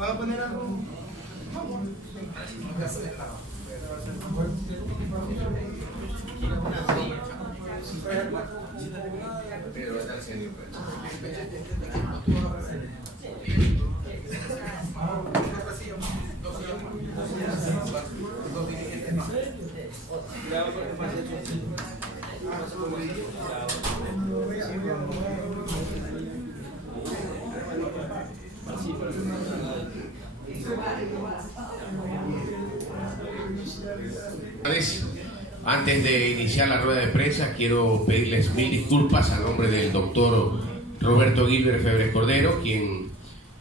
¿Va a poner algo? Antes de iniciar la rueda de prensa, quiero pedirles mil disculpas a nombre del doctor Roberto Gilbert Febres Cordero, quien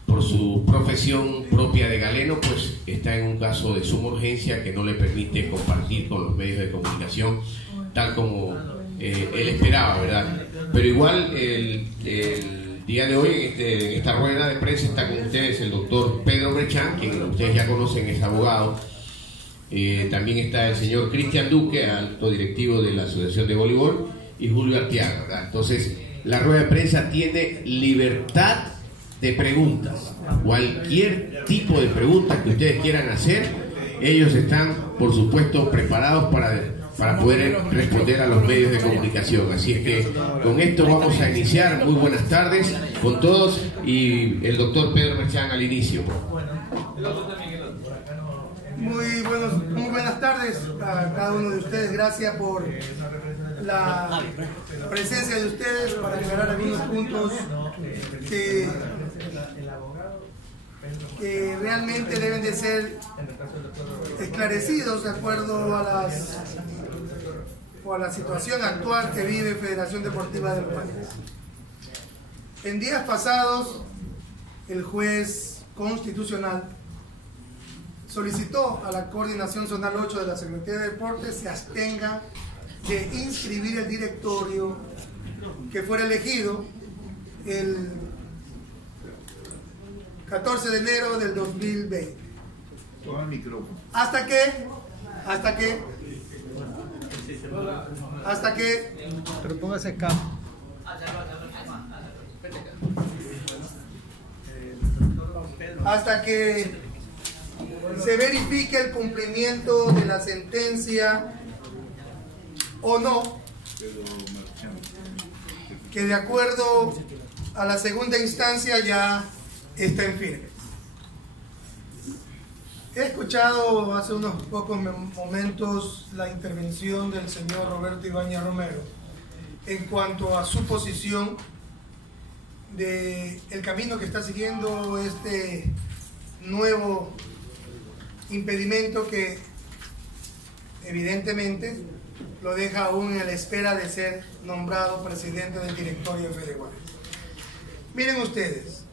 por su profesión propia de galeno pues está en un caso de suma urgencia que no le permite compartir con los medios de comunicación tal como él esperaba, ¿verdad? Pero igual el día de hoy en esta rueda de prensa está con ustedes el doctor Pedro Merchán, quien ustedes ya conocen, es abogado. También está el señor Cristian Duque, alto directivo de la Asociación de Voleibol, y Julio Arteaga, ¿verdad? Entonces, la rueda de prensa tiene libertad de preguntas. Cualquier tipo de preguntas que ustedes quieran hacer, ellos están, por supuesto, preparados para poder responder a los medios de comunicación. Así es que con esto vamos a iniciar. Muy buenas tardes con todos y el doctor Pedro Merchán al inicio. Muy buenas tardes a cada uno de ustedes. Gracias por la presencia de ustedes para aclarar algunos puntos que realmente deben de ser esclarecidos de acuerdo a la situación actual que vive Federación Deportiva del Guayas. En días pasados, el juez constitucional solicitó a la Coordinación Zonal 8 de la Secretaría de Deportes se abstenga de inscribir el directorio que fuera elegido el 14 de enero del 2020. Hasta que pero póngase acá. Hasta que se verifique el cumplimiento de la sentencia o no, que de acuerdo a la segunda instancia ya está en firme. He escuchado hace unos pocos momentos la intervención del señor Roberto Ibáñez Romero en cuanto a su posición del camino que está siguiendo este nuevo impedimento que evidentemente lo deja aún en la espera de ser nombrado presidente del directorio de Fede Guayas. Miren ustedes,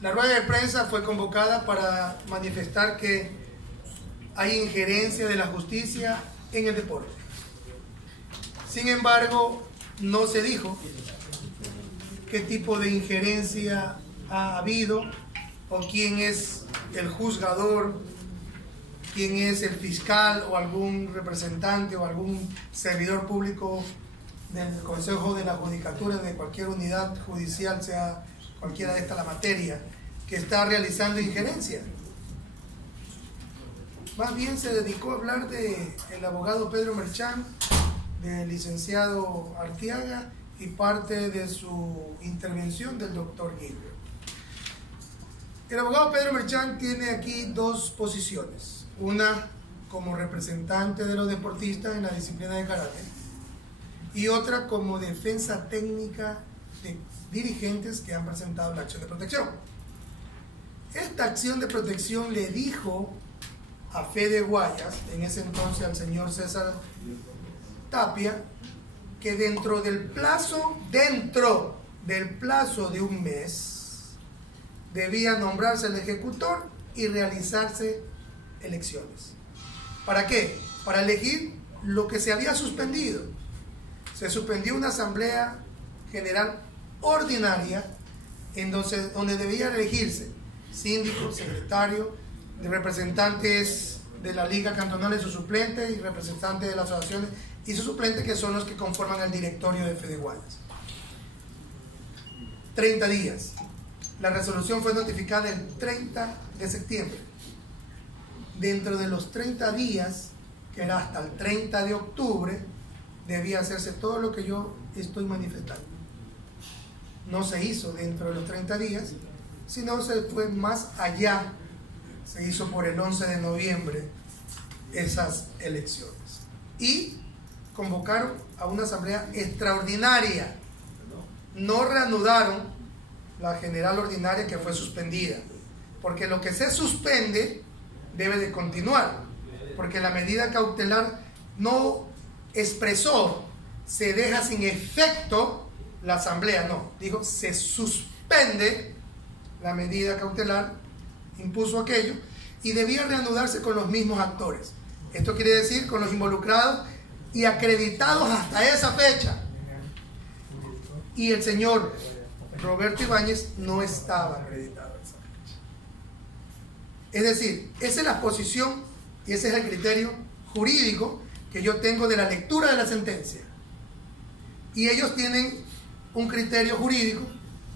la rueda de prensa fue convocada para manifestar que hay injerencia de la justicia en el deporte. Sin embargo, no se dijo qué tipo de injerencia ha habido o quién es el juzgador, quién es el fiscal o algún representante o algún servidor público del Consejo de la Judicatura de cualquier unidad judicial, sea cualquiera de esta la materia, que está realizando injerencia. Más bien se dedicó a hablar del abogado Pedro Merchán, del licenciado Arteaga y parte de su intervención del doctor Gilbert. El abogado Pedro Merchán tiene aquí dos posiciones, una como representante de los deportistas en la disciplina de karate y otra como defensa técnica de dirigentes que han presentado la acción de protección. Esta acción de protección le dijo a Fede Guayas, en ese entonces al señor César Tapia, que dentro del plazo de un mes debía nombrarse el ejecutor y realizarse elecciones. ¿Para qué? Para elegir lo que se había suspendido. Se suspendió una asamblea general ordinaria donde debían elegirse síndico, secretario, de representantes de la liga cantonal y sus suplentes y representantes de las asociaciones y sus suplentes, que son los que conforman el directorio de Fede Guayas. 30 días. La resolución fue notificada el 30 de septiembre. Dentro de los 30 días, que era hasta el 30 de octubre, debía hacerse todo lo que yo estoy manifestando. No se hizo dentro de los 30 días, sino se fue más allá. Se hizo por el 11 de noviembre esas elecciones. Y convocaron a una asamblea extraordinaria. No reanudaron la general ordinaria, que fue suspendida, porque lo que se suspende debe de continuar, porque la medida cautelar no expresó se deja sin efecto la asamblea, no, dijo se suspende la medida cautelar, impuso aquello y debía reanudarse con los mismos actores. Esto quiere decir con los involucrados y acreditados hasta esa fecha. Y el señor Roberto Ibáñez no estaba acreditado en esa fecha. Es decir, esa es la posición y ese es el criterio jurídico que yo tengo de la lectura de la sentencia. Y ellos tienen un criterio jurídico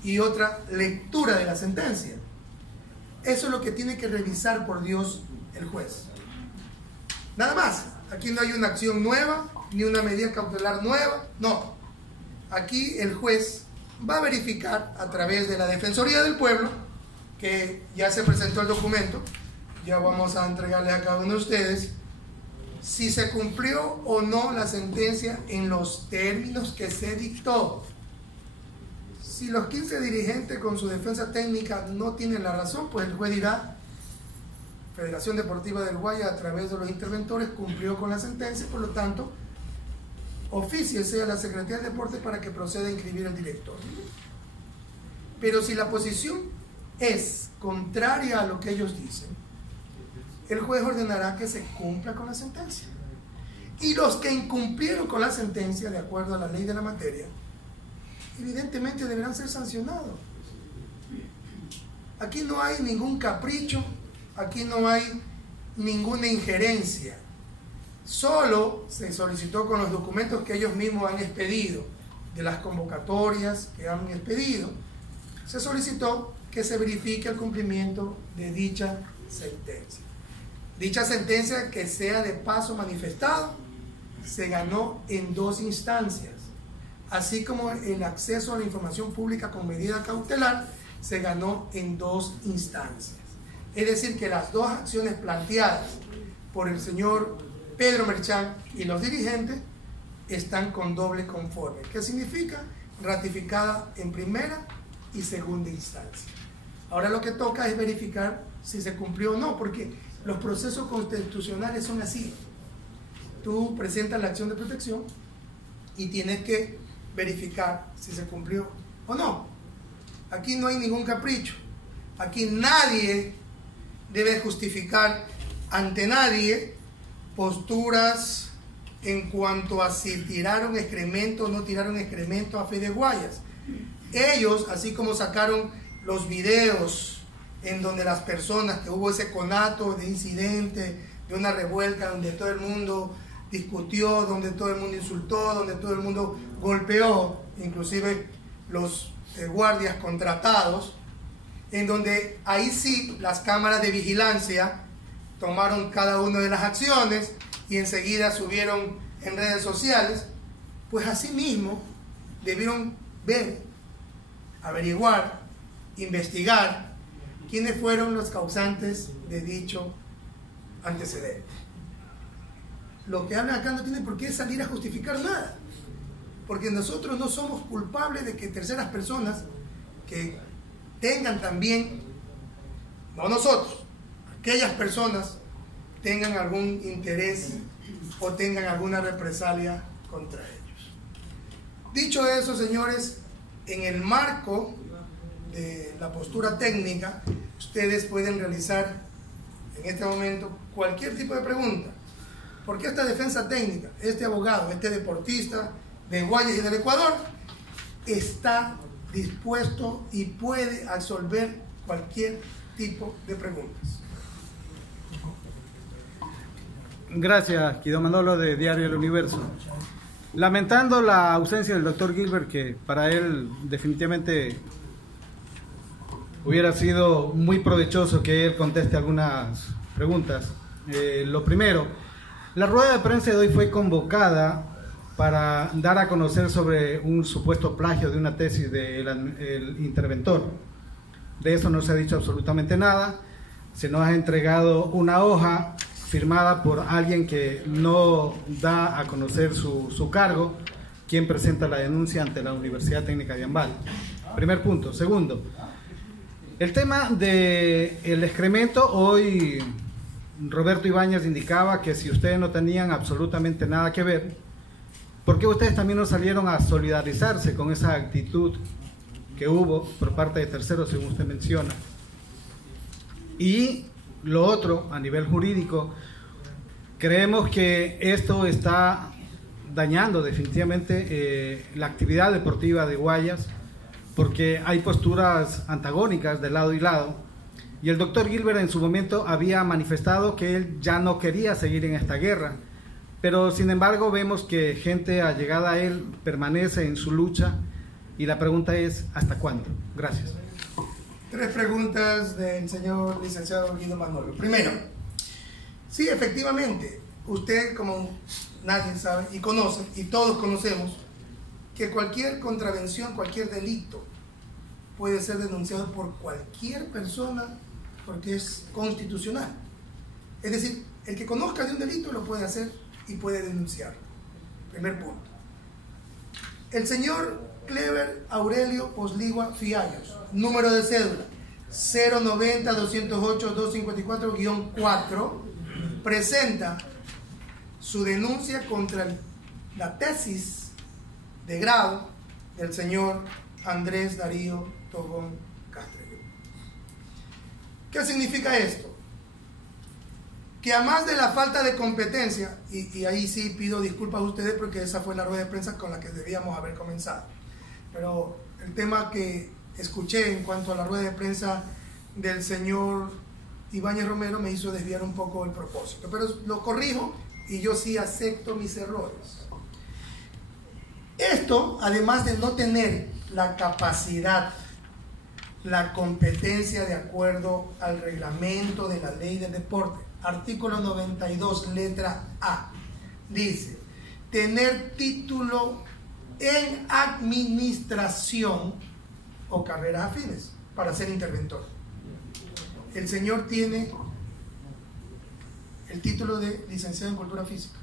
y otra lectura de la sentencia. Eso es lo que tiene que revisar, por Dios, el juez. Nada más. Aquí no hay una acción nueva, ni una medida cautelar nueva. No. Aquí el juez va a verificar a través de la Defensoría del Pueblo, que ya se presentó el documento, ya vamos a entregarle a cada uno de ustedes, si se cumplió o no la sentencia en los términos que se dictó. Si los 15 dirigentes con su defensa técnica no tienen la razón, pues el juez dirá: Federación Deportiva del Guaya, a través de los interventores, cumplió con la sentencia, por lo tanto, ofíciese a la Secretaría de Deportes para que proceda a inscribir al director. Pero si la posición es contraria a lo que ellos dicen, el juez ordenará que se cumpla con la sentencia. Y los que incumplieron con la sentencia, de acuerdo a la ley de la materia, evidentemente deberán ser sancionados. Aquí no hay ningún capricho, aquí no hay ninguna injerencia. Solo se solicitó con los documentos que ellos mismos han expedido, de las convocatorias que han expedido, se solicitó que se verifique el cumplimiento de dicha sentencia. Dicha sentencia, que sea de paso manifestado, se ganó en 2 instancias, así como el acceso a la información pública con medida cautelar se ganó en 2 instancias. Es decir, que las 2 acciones planteadas por el señor Pedro Merchán y los dirigentes están con doble conforme. ¿Qué significa? Ratificada en primera y segunda instancia. Ahora lo que toca es verificar si se cumplió o no, porque los procesos constitucionales son así. Tú presentas la acción de protección y tienes que verificar si se cumplió o no. Aquí no hay ningún capricho. Aquí nadie debe justificar ante nadie posturas en cuanto a si tiraron excremento o no tiraron excremento a fe de guayas. Ellos, así como sacaron los videos en donde las personas, que hubo ese conato de incidente, de una revuelta donde todo el mundo discutió, donde todo el mundo insultó, donde todo el mundo golpeó, inclusive los guardias contratados, en donde ahí sí las cámaras de vigilancia tomaron cada una de las acciones y enseguida subieron en redes sociales. Pues así mismo debieron ver, averiguar, investigar quiénes fueron los causantes de dicho antecedente. Lo que hablan acá no tiene por qué salir a justificar nada, porque nosotros no somos culpables de que terceras personas que tengan también, no nosotros, aquellas personas tengan algún interés o tengan alguna represalia contra ellos. Dicho eso, señores, en el marco de la postura técnica, ustedes pueden realizar en este momento cualquier tipo de pregunta. Porque esta defensa técnica, este abogado, este deportista de Guayas y del Ecuador, está dispuesto y puede absolver cualquier tipo de preguntas. Gracias, Guido Manolo, de Diario El Universo. Lamentando la ausencia del doctor Gilbert, que para él definitivamente hubiera sido muy provechoso que él conteste algunas preguntas. Lo primero, la rueda de prensa de hoy fue convocada para dar a conocer sobre un supuesto plagio de una tesis del interventor. De eso no se ha dicho absolutamente nada. Se nos ha entregado una hoja firmada por alguien que no da a conocer su cargo, quien presenta la denuncia ante la Universidad Técnica de Ambal. Primer punto. Segundo, el tema del excremento. Hoy Roberto Ibáñez indicaba que si ustedes no tenían absolutamente nada que ver, ¿por qué ustedes también no salieron a solidarizarse con esa actitud que hubo por parte de terceros, según usted menciona? Y lo otro, a nivel jurídico, creemos que esto está dañando definitivamente la actividad deportiva de Guayas, porque hay posturas antagónicas de lado y lado, y el doctor Gilbert en su momento había manifestado que él ya no quería seguir en esta guerra, pero sin embargo vemos que gente allegada a él permanece en su lucha, y la pregunta es, ¿hasta cuándo? Gracias. 3 preguntas del señor licenciado Guido Manolo. Primero, sí, efectivamente, usted como nadie sabe y conoce, y todos conocemos, que cualquier contravención, cualquier delito puede ser denunciado por cualquier persona porque es constitucional. Es decir, el que conozca de un delito lo puede hacer y puede denunciarlo. Primer punto. El señor Clever Aurelio Posligua Fiallos, número de cédula 090-208-254-4, presenta su denuncia contra la tesis de grado del señor Andrés Darío Tobón Castrejón. ¿Qué significa esto? Que a más de la falta de competencia, y ahí sí pido disculpas a ustedes porque esa fue la rueda de prensa con la que debíamos haber comenzado, pero el tema que escuché en cuanto a la rueda de prensa del señor Ibáñez Romero me hizo desviar un poco el propósito, pero lo corrijo y yo sí acepto mis errores. Esto, además de no tener la capacidad, la competencia de acuerdo al reglamento de la ley del deporte, artículo 92, letra A, dice, tener título en administración o carreras afines para ser interventor. El señor tiene el título de licenciado en cultura física.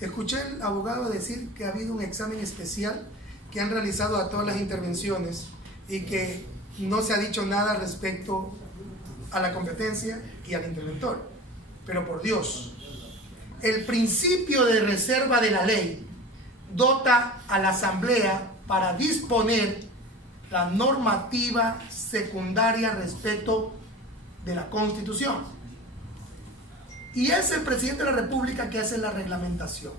Escuché al abogado decir que ha habido un examen especial que han realizado a todas las intervenciones y que no se ha dicho nada respecto a la competencia y al interventor. Pero por Dios, el principio de reserva de la ley dota a la Asamblea para disponer la normativa secundaria respecto de la Constitución. Y es el presidente de la República que hace la reglamentación.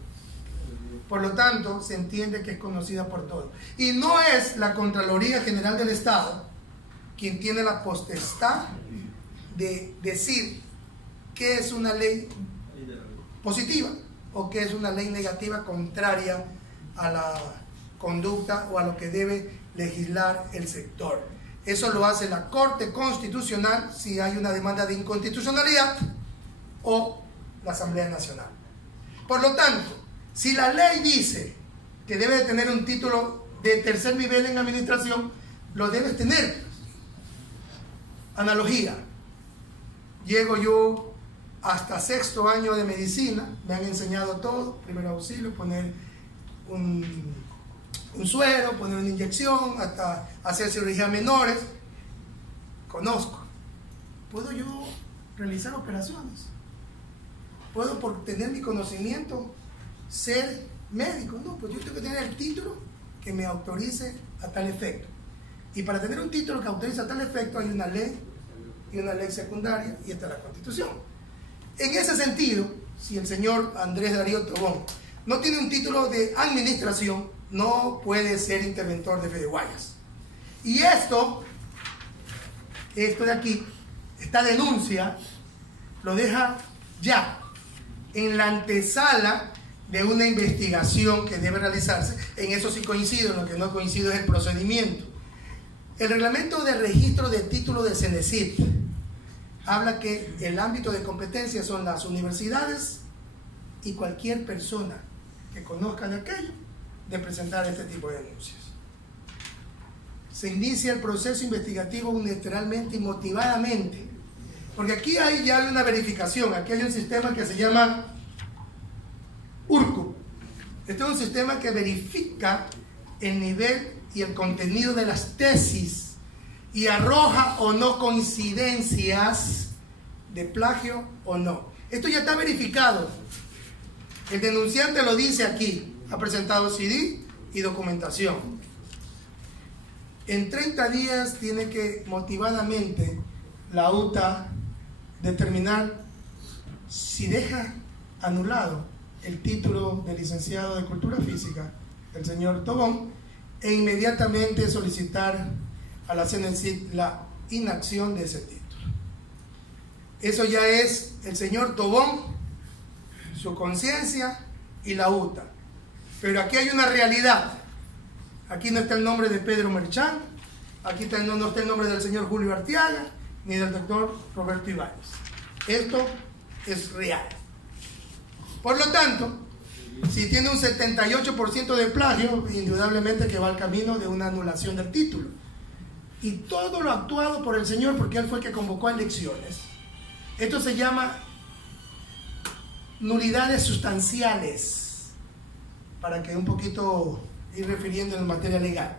Por lo tanto, se entiende que es conocida por todos. Y no es la Contraloría General del Estado quien tiene la potestad de decir qué es una ley positiva o qué es una ley negativa contraria a la conducta o a lo que debe legislar el sector. Eso lo hace la Corte Constitucional si hay una demanda de inconstitucionalidad o la Asamblea Nacional. Por lo tanto, si la ley dice que debe de tener un título de tercer nivel en administración, lo debes tener. Analogía. Llego yo hasta 6º año de medicina, me han enseñado todo, primer auxilio, poner un suero, poner una inyección, hasta hacer cirugías menores. Conozco. ¿Puedo yo realizar operaciones? ¿Puedo, por tener mi conocimiento, ser médico? No, pues yo tengo que tener el título que me autorice a tal efecto. Y para tener un título que autorice a tal efecto hay una ley y una ley secundaria, y está la Constitución. En ese sentido, si el señor Andrés Darío Tobón no tiene un título de administración, no puede ser interventor de Fede Guayas. Y esto de aquí, esta denuncia, lo deja ya en la antesala de una investigación que debe realizarse. En eso sí coincido, en lo que no coincido es el procedimiento. El reglamento de registro de título de CENESID habla que el ámbito de competencia son las universidades y cualquier persona que conozca de aquello de presentar este tipo de denuncias. Se inicia el proceso investigativo unilateralmente y motivadamente, porque aquí hay ya una verificación. Aquí hay un sistema que se llama URCU. Este es un sistema que verifica el nivel y el contenido de las tesis y arroja o no coincidencias de plagio o no. Esto ya está verificado. El denunciante lo dice aquí, ha presentado CD y documentación. En 30 días tiene que motivadamente la UTA determinar si deja anulado el título de licenciado de Cultura Física del señor Tobón e inmediatamente solicitar a la CENESID la inacción de ese título. Eso ya es el señor Tobón, su conciencia y la UTA. Pero aquí hay una realidad. Aquí no está el nombre de Pedro Merchán, aquí no está el nombre del señor Julio Arteaga, ni del doctor Roberto Ibáñez. Esto es real. Por lo tanto, si tiene un 78% de plagio, indudablemente que va al camino de una anulación del título. Y todo lo actuado por el señor, porque él fue el que convocó a elecciones. Esto se llama nulidades sustanciales, para que un poquito ir refiriendo en materia legal.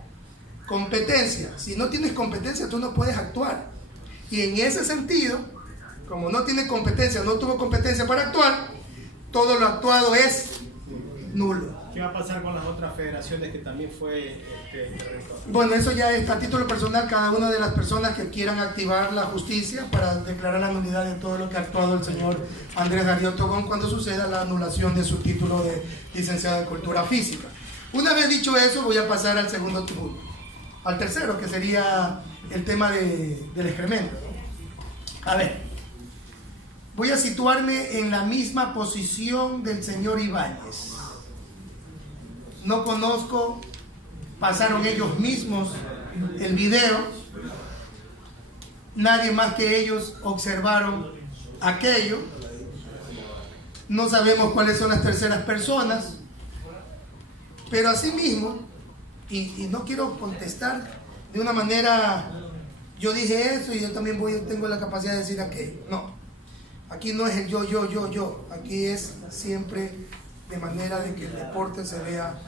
Competencia. Si no tienes competencia, tú no puedes actuar. Y en ese sentido, como no tiene competencia, no tuvo competencia para actuar, todo lo actuado es nulo. ¿Qué va a pasar con las otras federaciones que también fue Bueno, eso ya está a título personal. Cada una de las personas que quieran activar la justicia para declarar la nulidad de todo lo que ha actuado el señor Andrés Darío Tobón cuando suceda la anulación de su título de licenciado de Cultura Física. Una vez dicho eso, voy a pasar al segundo punto, al tercero, que sería el tema del excremento, ¿no? A ver, voy a situarme en la misma posición del señor Ibáñez. No conozco, pasaron ellos mismos el video, nadie más que ellos observaron aquello, no sabemos cuáles son las terceras personas, pero asimismo, y no quiero contestar de una manera, yo dije eso y yo también tengo la capacidad de decir aquello. No, aquí no es el yo, aquí es siempre de manera de que el deporte se vea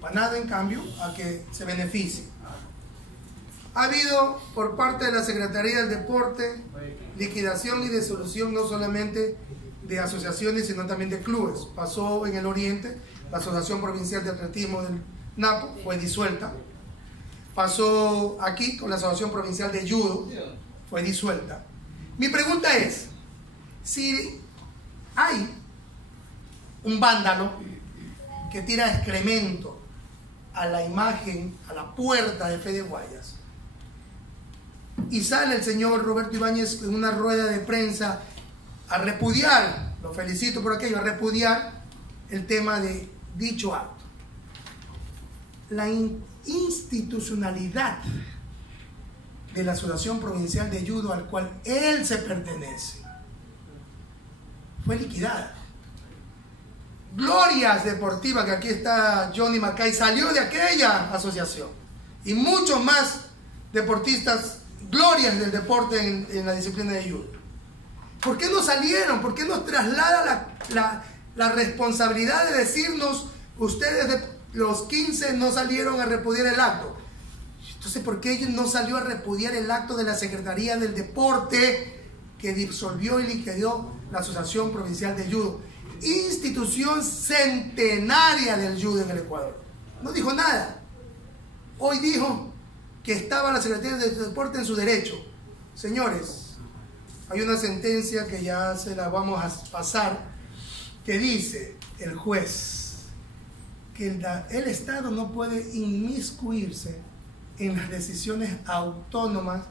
para nada, en cambio, a que se beneficie. Ha habido por parte de la Secretaría del Deporte liquidación y disolución no solamente de asociaciones, sino también de clubes. Pasó en el Oriente, la Asociación Provincial de Atletismo del Napo fue disuelta. Pasó aquí con la Asociación Provincial de Judo, fue disuelta. Mi pregunta es, si hay un vándalo que tira excremento a la imagen, a la puerta de Fede Guayas, y sale el señor Roberto Ibáñez en una rueda de prensa a repudiar, lo felicito por aquello, a repudiar el tema de dicho acto. La institucionalidad de la Asociación Provincial de Judo al cual él se pertenece fue liquidada. Glorias Deportivas, que aquí está Johnny Macay, salió de aquella asociación, y muchos más deportistas, glorias del deporte en la disciplina de judo. ¿Por qué no salieron? ¿Por qué nos traslada la responsabilidad de decirnos, ustedes de los 15 no salieron a repudiar el acto? Entonces, ¿por qué no salió a repudiar el acto de la Secretaría del Deporte que disolvió y liquidó la Asociación Provincial de Judo, institución centenaria del judo en el Ecuador? No dijo nada. Hoy dijo que estaba la Secretaría del Deporte en su derecho. Señores, hay una sentencia que ya se la vamos a pasar, que dice el juez que el Estado no puede inmiscuirse en las decisiones autónomas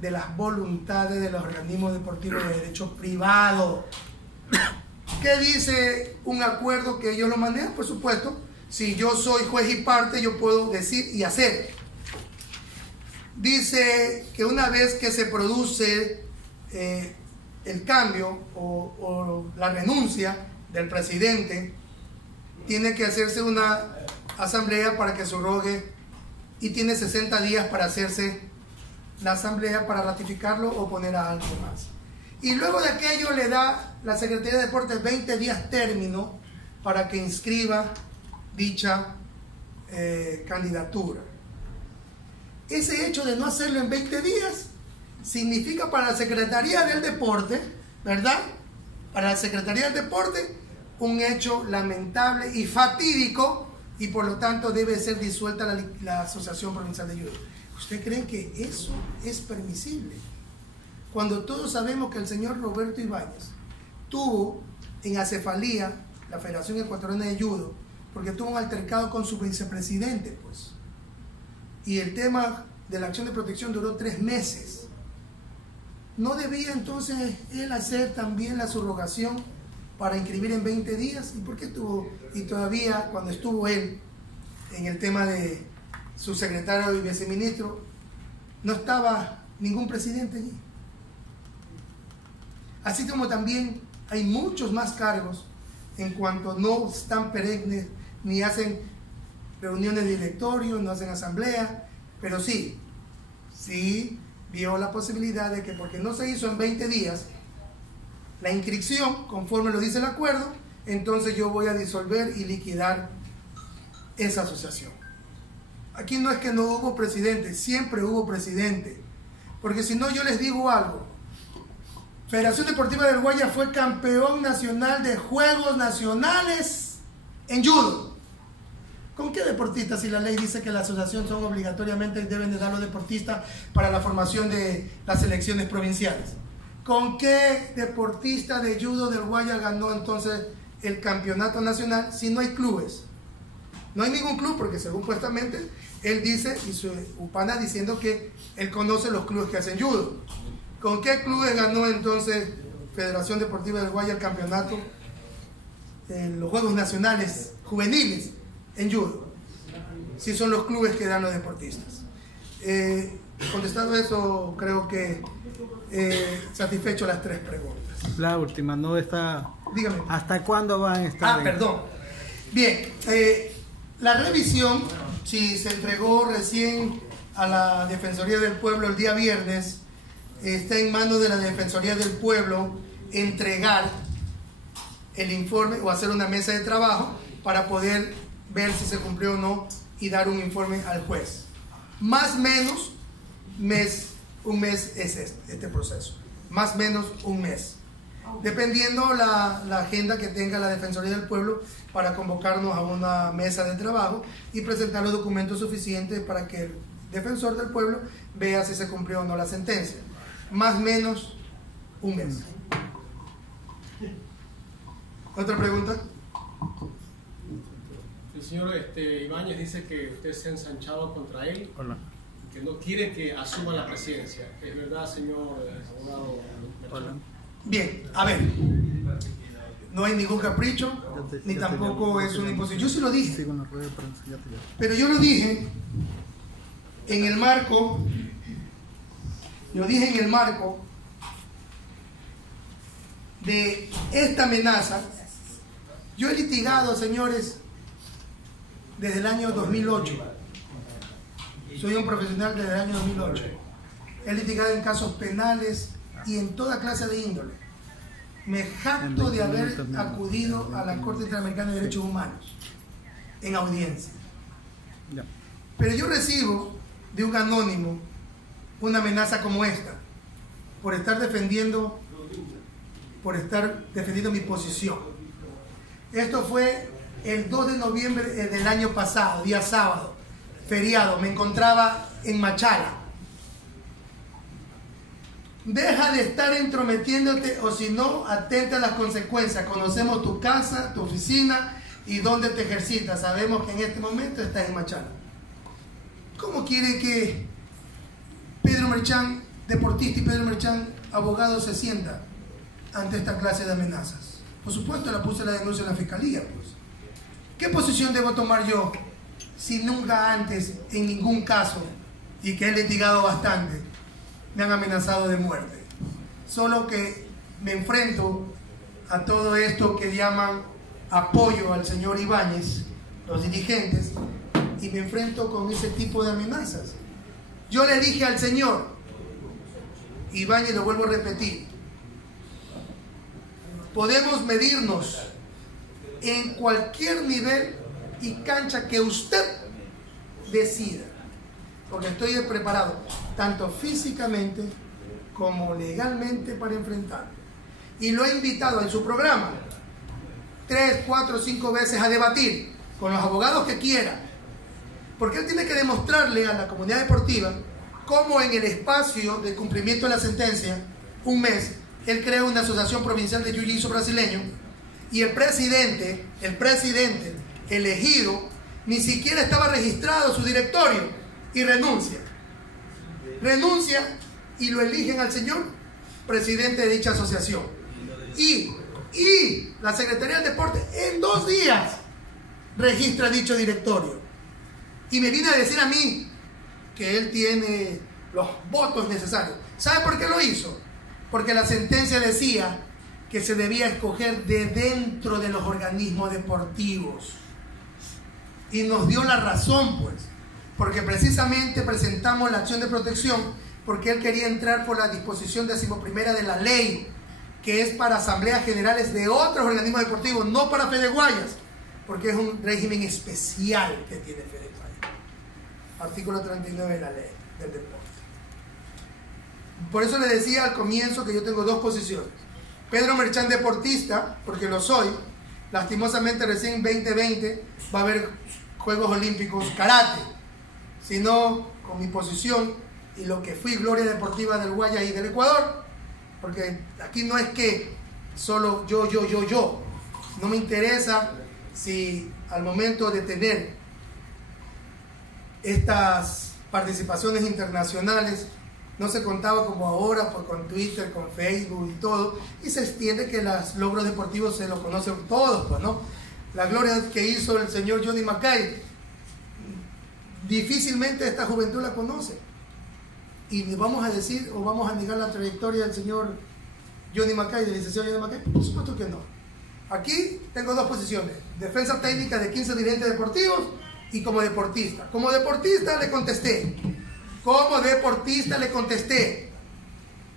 de las voluntades de los organismos deportivos de derecho privado. ¿Qué dice un acuerdo que ellos lo manejan? Por supuesto, si yo soy juez y parte, yo puedo decir y hacer. dice que una vez que se produce el cambio o la renuncia del presidente, tiene que hacerse una asamblea para que subrogue y tiene 60 días para hacerse la asamblea para ratificarlo o poner a algo más. Y luego de aquello le da la Secretaría de Deportes 20 días término para que inscriba dicha candidatura. Ese hecho de no hacerlo en 20 días significa para la Secretaría del Deporte, ¿verdad? Para la Secretaría del Deporte, un hecho lamentable y fatídico, y por lo tanto debe ser disuelta la Asociación Provincial de Judo. ¿Usted cree que eso es permisible? Cuando todos sabemos que el señor Roberto Ibáñez tuvo en acefalía la Federación Ecuatoriana de Judo, porque tuvo un altercado con su vicepresidente, pues. Y el tema de la acción de protección duró 3 meses. ¿No debía entonces él hacer también la subrogación para inscribir en 20 días? ¿Y por qué tuvo? Y todavía cuando estuvo él en el tema de su secretario y viceministro, no estaba ningún presidente allí. Así como también hay muchos más cargos en cuanto no están perennes, ni hacen reuniones de directorio, no hacen asamblea, pero sí vio la posibilidad de que porque no se hizo en 20 días la inscripción, conforme lo dice el acuerdo, entonces yo voy a disolver y liquidar esa asociación. Aquí no es que no hubo presidente, siempre hubo presidente, porque si no yo les digo algo. Federación Deportiva del Guaya fue campeón nacional de Juegos Nacionales en judo. ¿Con qué deportistas si la ley dice que la asociación son obligatoriamente deben de dar los deportistas para la formación de las selecciones provinciales? ¿Con qué deportista de judo del Guaya ganó entonces el campeonato nacional si no hay clubes? No hay ningún club porque según supuestamente él dice y su upana diciendo que él conoce los clubes que hacen judo. ¿Con qué clubes ganó entonces Federación Deportiva del Guaya el campeonato en los Juegos Nacionales juveniles en judo? Si son los clubes que dan los deportistas. Contestando eso, creo que satisfecho las 3 preguntas. La última, no está. Dígame. ¿Hasta cuándo van a estar? Perdón. Bien, la revisión, si se entregó recién a la Defensoría del Pueblo el día viernes, está en manos de la Defensoría del Pueblo entregar el informe o hacer una mesa de trabajo para poder ver si se cumplió o no y dar un informe al juez. Más o menos un mes es este proceso. Más o menos un mes. Dependiendo la agenda que tenga la Defensoría del Pueblo para convocarnos a una mesa de trabajo y presentar los documentos suficientes para que el defensor del pueblo vea si se cumplió o no la sentencia. Más o menos un mes. ¿Otra pregunta? El señor Ibáñez dice que usted se ha ensanchado contra él. Hola. Que no quiere que asuma la presidencia. ¿Es verdad, señor abogado? Hola. Bien, a ver. No hay ningún capricho, ni tampoco es una imposición. Yo sí lo dije. Pero yo lo dije en el marco. De esta amenaza. Yo he litigado, señores, desde el año 2008. Soy un profesional desde el año 2008. He litigado en casos penales y en toda clase de índole. Me jacto de haber acudido a la Corte Interamericana de Derechos Humanos en audiencia. Pero yo recibo de un anónimo una amenaza como esta por estar defendiendo mi posición. Esto fue el 2 de noviembre del año pasado, día sábado, feriado. Me encontraba en Machala. Deja de estar entrometiéndote o si no, atenta a las consecuencias. Conocemos tu casa, tu oficina y dónde te ejercitas. Sabemos que en este momento estás en Machala. ¿Cómo quiere que Pedro Merchán, deportista, y Pedro Merchán, abogado, se sienta ante esta clase de amenazas? Por supuesto, la puse la denuncia en la fiscalía. Pues. ¿Qué posición debo tomar yo si nunca antes, en ningún caso, y que he litigado bastante, me han amenazado de muerte. Solo que me enfrento a todo esto que llaman apoyo al señor Ibáñez, los dirigentes, y me enfrento con ese tipo de amenazas. Yo le dije al señor Ibáñez, lo vuelvo a repetir, podemos medirnos en cualquier nivel y cancha que usted decida, porque estoy preparado tanto físicamente como legalmente para enfrentarlo. Y lo he invitado en su programa 3, 4, 5 veces a debatir con los abogados que quiera, porque él tiene que demostrarle a la comunidad deportiva cómo en el espacio de cumplimiento de la sentencia, un mes, él crea una asociación provincial de jiu-jitsu brasileño, y el presidente elegido ni siquiera estaba registrado su directorio, y renuncia y lo eligen al señor presidente de dicha asociación, y la Secretaría del Deporte en 2 días registra dicho directorio, y me viene a decir a mí que él tiene los votos necesarios. ¿Sabe por qué lo hizo? Porque la sentencia decía que se debía escoger de dentro de los organismos deportivos, y nos dio la razón, pues, porque precisamente presentamos la acción de protección porque él quería entrar por la disposición 11ª de la ley, que es para asambleas generales de otros organismos deportivos, no para Fede Guayas, porque es un régimen especial que tiene Fede Guayas. Artículo 39 de la ley del deporte. Por eso le decía al comienzo que yo tengo 2 posiciones. Pedro Merchán, deportista, porque lo soy. Lastimosamente recién en 2020 va a haber Juegos Olímpicos karate. Si no, con mi posición y lo que fui gloria deportiva del Guayas y del Ecuador, porque aquí no es que solo yo. No me interesa si al momento de tener estas participaciones internacionales no se contaba como ahora, pues, con Twitter, con Facebook y todo, y se extiende que los logros deportivos se los conocen todos, pues, ¿no? La gloria que hizo el señor Johnny Mackay, difícilmente esta juventud la conoce. Y vamos a decir o vamos a negar la trayectoria del señor Johnny Mackay, del licenciado Johnny Mackay. Por supuesto que no. Aquí tengo 2 posiciones: defensa técnica de 15 dirigentes deportivos y como deportista. Como deportista le contesté.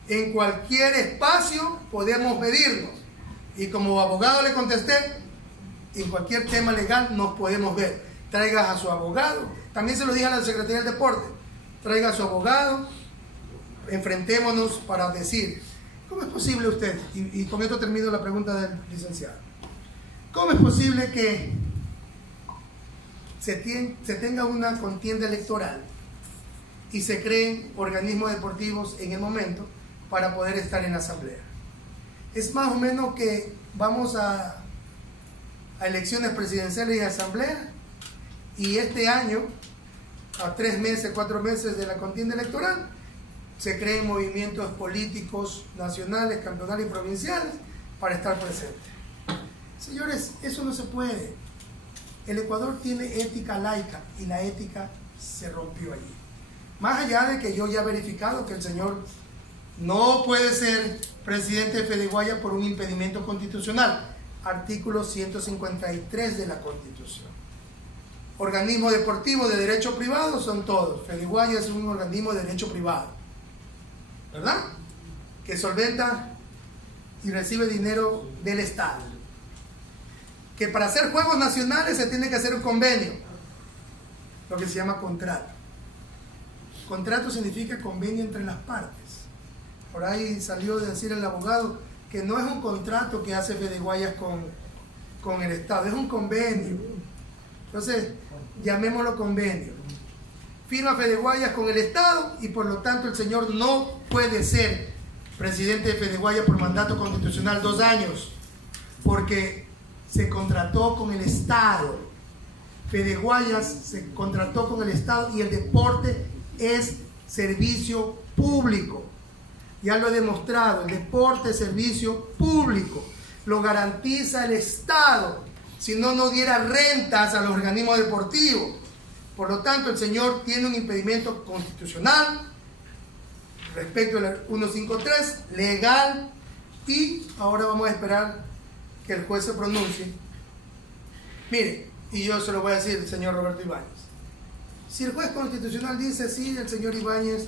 En cualquier espacio podemos medirnos. Y como abogado le contesté, en cualquier tema legal nos podemos ver. Traiga a su abogado. También se lo dije a la Secretaría del Deporte. Traiga a su abogado. Enfrentémonos para decir, ¿cómo es posible usted? Y con esto termino la pregunta del licenciado. ¿Cómo es posible que se tenga una contienda electoral y se creen organismos deportivos en el momento para poder estar en la asamblea? Es más o menos que vamos a elecciones presidenciales y asamblea, y este año, a 3 meses, 4 meses de la contienda electoral, se creen movimientos políticos nacionales, cantonales y provinciales para estar presentes. Señores, eso no se puede. El Ecuador tiene ética laica y la ética se rompió allí. Más allá de que yo ya he verificado que el señor no puede ser presidente de Fede Guayas por un impedimento constitucional. Artículo 153 de la Constitución. Organismos deportivos de derecho privado son todos. Fede Guayas es un organismo de derecho privado, ¿verdad? Que solventa y recibe dinero del Estado. Que para hacer juegos nacionales se tiene que hacer un convenio, lo que se llama contrato. Contrato significa convenio entre las partes. Por ahí salió de decir el abogado que no es un contrato que hace Fede Guayas con el Estado, es un convenio. Entonces, llamémoslo convenio. Firma Fede Guayas con el Estado y por lo tanto el señor no puede ser presidente de Fede Guayas por mandato constitucional 2 años, porque se contrató con el Estado. Fede Guayas se contrató con el Estado y el deporte es servicio público. Ya lo he demostrado, el deporte es servicio público. Lo garantiza el Estado. Si no, no diera rentas a los organismos deportivos. Por lo tanto, el señor tiene un impedimento constitucional respecto al 153, legal, y ahora vamos a esperar que el juez se pronuncie. Mire, y yo se lo voy a decir, señor Roberto Ibáñez. Si el juez constitucional dice sí, el señor Ibáñez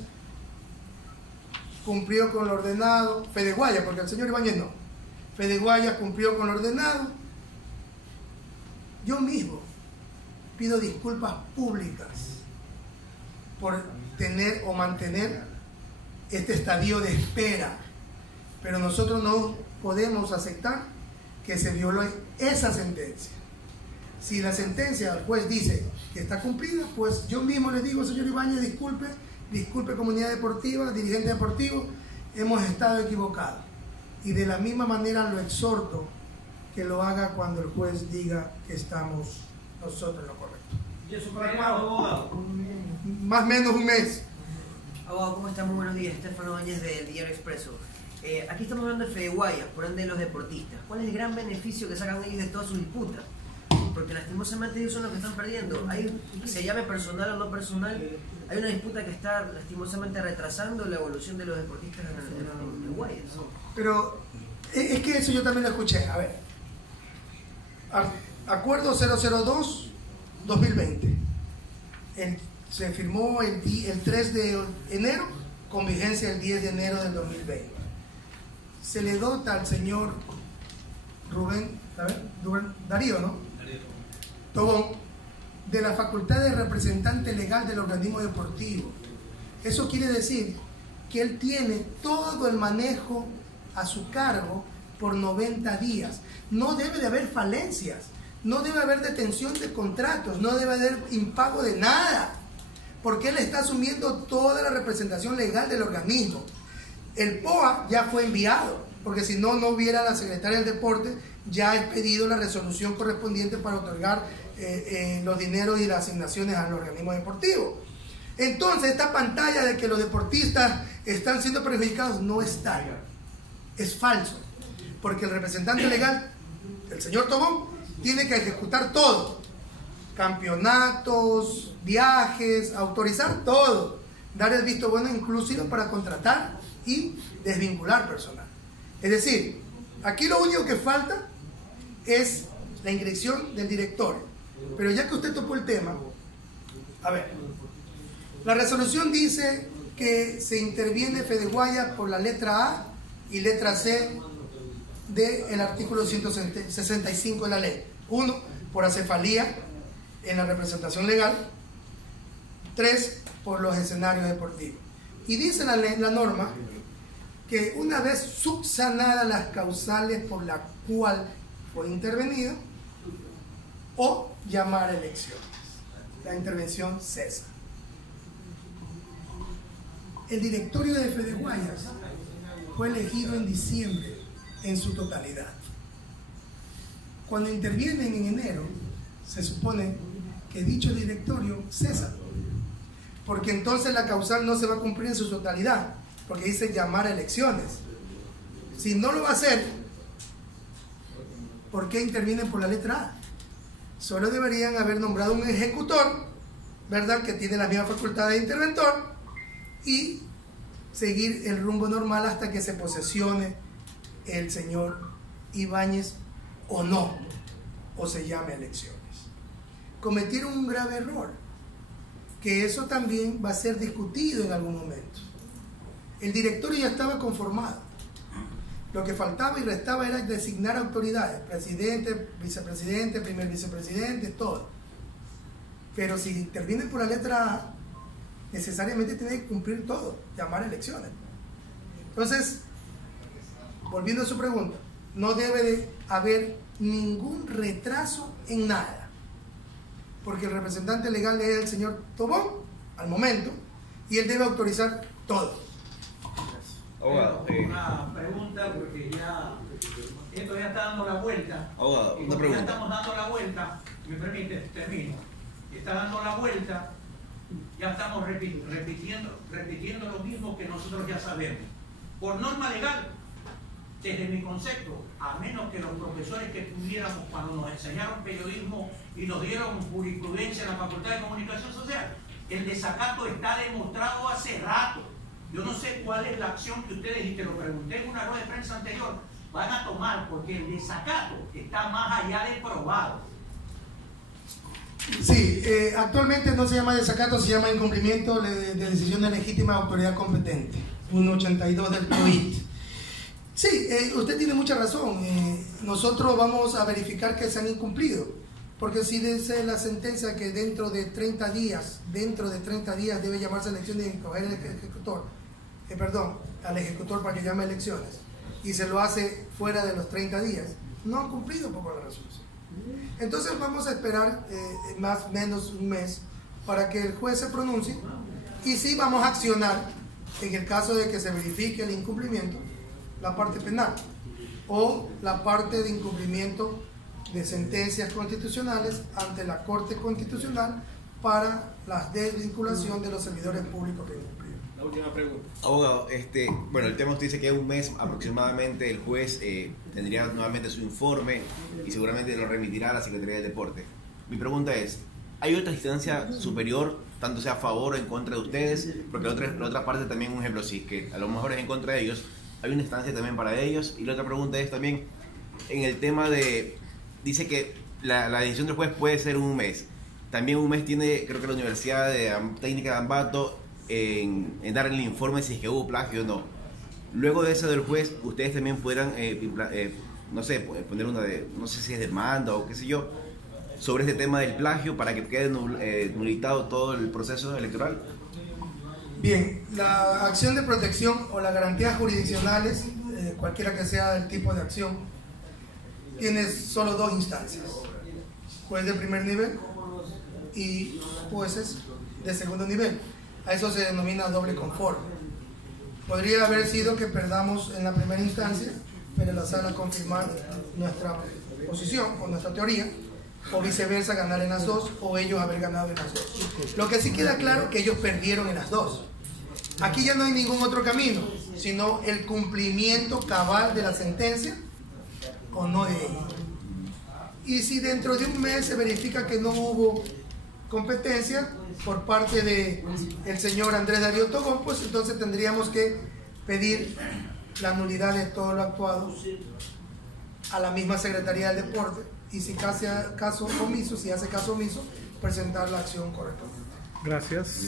cumplió con lo ordenado, Fede Guayas, porque el señor Ibáñez no, Fede Guayas cumplió con lo ordenado, yo mismo pido disculpas públicas por tener o mantener este estadio de espera, pero nosotros no podemos aceptar que se violó esa sentencia. Si la sentencia del juez dice que está cumplida, pues yo mismo le digo, señor Ibáñez, disculpe comunidad deportiva, dirigente deportivo, hemos estado equivocados. Y de la misma manera lo exhorto que lo haga cuando el juez diga que estamos nosotros en lo correcto. ¿Y eso para cuándo, abogado? Más o menos un mes. Abogado, ¿cómo está? Muy buenos días. Estefano Áñez del Diario Expreso. Aquí estamos hablando de Fede Guayas, por ende de los deportistas. ¿Cuál es el gran beneficio que sacan ellos de todas sus disputas? Porque lastimosamente ellos son los que están perdiendo. Se llame personal o no personal, hay una disputa que está lastimosamente retrasando la evolución de los deportistas en Guayas. Pero es que eso yo también lo escuché. A ver, acuerdo 002-2020. Se firmó el 3 de enero, con vigencia el 10 de enero del 2020. Se le dota al señor Darío, ¿no? Tobón, de la facultad de representante legal del organismo deportivo. Eso quiere decir que él tiene todo el manejo a su cargo por 90 días. No debe de haber falencias, no debe haber detención de contratos, no debe haber impago de nada, porque él está asumiendo toda la representación legal del organismo. El POA ya fue enviado, porque si no, no hubiera la secretaria del deporte ya expedido la resolución correspondiente para otorgar los dineros y las asignaciones al organismo deportivo. Entonces, esta pantalla de que los deportistas están siendo perjudicados no está, es falso, porque el representante legal, el señor Tobón, tiene que ejecutar todo: campeonatos, viajes, autorizar todo, dar el visto bueno inclusive para contratar y desvincular personal. Es decir, aquí lo único que falta es la inscripción del directorio. Pero ya que usted tocó el tema, a ver, la resolución dice que se interviene Fede Guayas por la letra A y letra C del artículo 165 de la ley. 1, por acefalía en la representación legal. 3, por los escenarios deportivos. Y dice la norma que una vez subsanadas las causales por la cual fue intervenido, o llamar a elecciones, la intervención cesa. El directorio de Fede Guayas fue elegido en diciembre en su totalidad. Cuando intervienen en enero, se supone que dicho directorio cesa, porque entonces la causal no se va a cumplir en su totalidad, porque dice llamar a elecciones. Si no lo va a hacer, ¿por qué intervienen por la letra A? Solo deberían haber nombrado un ejecutor, ¿verdad?, que tiene la misma facultad de interventor, y seguir el rumbo normal hasta que se posesione el señor Ibáñez o no, o se llame a elecciones. Cometieron un grave error, que eso también va a ser discutido en algún momento. El directorio ya estaba conformado. Lo que faltaba y restaba era designar autoridades: presidente, vicepresidente, primer vicepresidente, todo. Pero si intervienen por la letra A, necesariamente tiene que cumplir todo, llamar a elecciones. Entonces, volviendo a su pregunta, no debe de haber ningún retraso en nada, porque el representante legal es el señor Tobón al momento, y él debe autorizar todo. Abogado, una pregunta, porque ya esto ya está dando la vuelta. Abogado, y una pregunta. ya estamos dando la vuelta, me permite, termino. Está dando la vuelta, ya estamos repitiendo lo mismo que nosotros ya sabemos. Por norma legal, desde mi concepto, a menos que los profesores que estudiáramos cuando nos enseñaron periodismo y nos dieron jurisprudencia en la Facultad de Comunicación Social. El desacato está demostrado hace rato. Yo no sé cuál es la acción que ustedes, y te lo pregunté en una rueda de prensa anterior, van a tomar, porque el desacato está más allá de probado. Sí, actualmente no se llama desacato, se llama incumplimiento de decisión de legítima autoridad competente, 182 del COIT. Sí, usted tiene mucha razón. Nosotros vamos a verificar que se han incumplido, porque si dice la sentencia que dentro de 30 días debe llamarse elección de escoger el ejecutor, al ejecutor para que llame elecciones, y se lo hace fuera de los 30 días, no han cumplido por la resolución. Entonces vamos a esperar más o menos un mes para que el juez se pronuncie, y sí vamos a accionar en el caso de que se verifique el incumplimiento, la parte penal o la parte de incumplimiento de sentencias constitucionales ante la Corte Constitucional para la desvinculación de los servidores públicos que incumplieron. La última pregunta. Abogado, bueno, el tema usted dice que en un mes aproximadamente el juez tendría nuevamente su informe y seguramente lo remitirá a la Secretaría del Deporte. Mi pregunta es, ¿hay otra instancia superior, tanto sea a favor o en contra de ustedes? Porque la otra parte también, un ejemplo, si que a lo mejor es en contra de ellos, hay una instancia también para ellos. Y la otra pregunta es también, en el tema de, dice que la decisión del juez puede ser un mes. También un mes tiene, creo que la Universidad Técnica de Ambato, en dar el informe si es que hubo plagio o no. Luego de eso del juez, ustedes también puedan, no sé, poner una de, no sé si es demanda o qué sé yo, sobre este tema del plagio para que quede nulitado todo el proceso electoral. Bien, la acción de protección o las garantías jurisdiccionales, cualquiera que sea el tipo de acción, tiene solo dos instancias: juez de primer nivel y jueces de segundo nivel. A eso se denomina doble conforme. Podría haber sido que perdamos en la primera instancia, pero la sala confirmar nuestra posición o nuestra teoría, o viceversa, ganar en las dos, o ellos haber ganado en las dos. Lo que sí queda claro es que ellos perdieron en las dos. Aquí ya no hay ningún otro camino, sino el cumplimiento cabal de la sentencia o no de ella. Y si dentro de un mes se verifica que no hubo competencia por parte del señor Andrés Darío Tobón, pues entonces tendríamos que pedir la nulidad de todo lo actuado a la misma Secretaría del Deporte, y si hace caso omiso, presentar la acción correctamente. Gracias.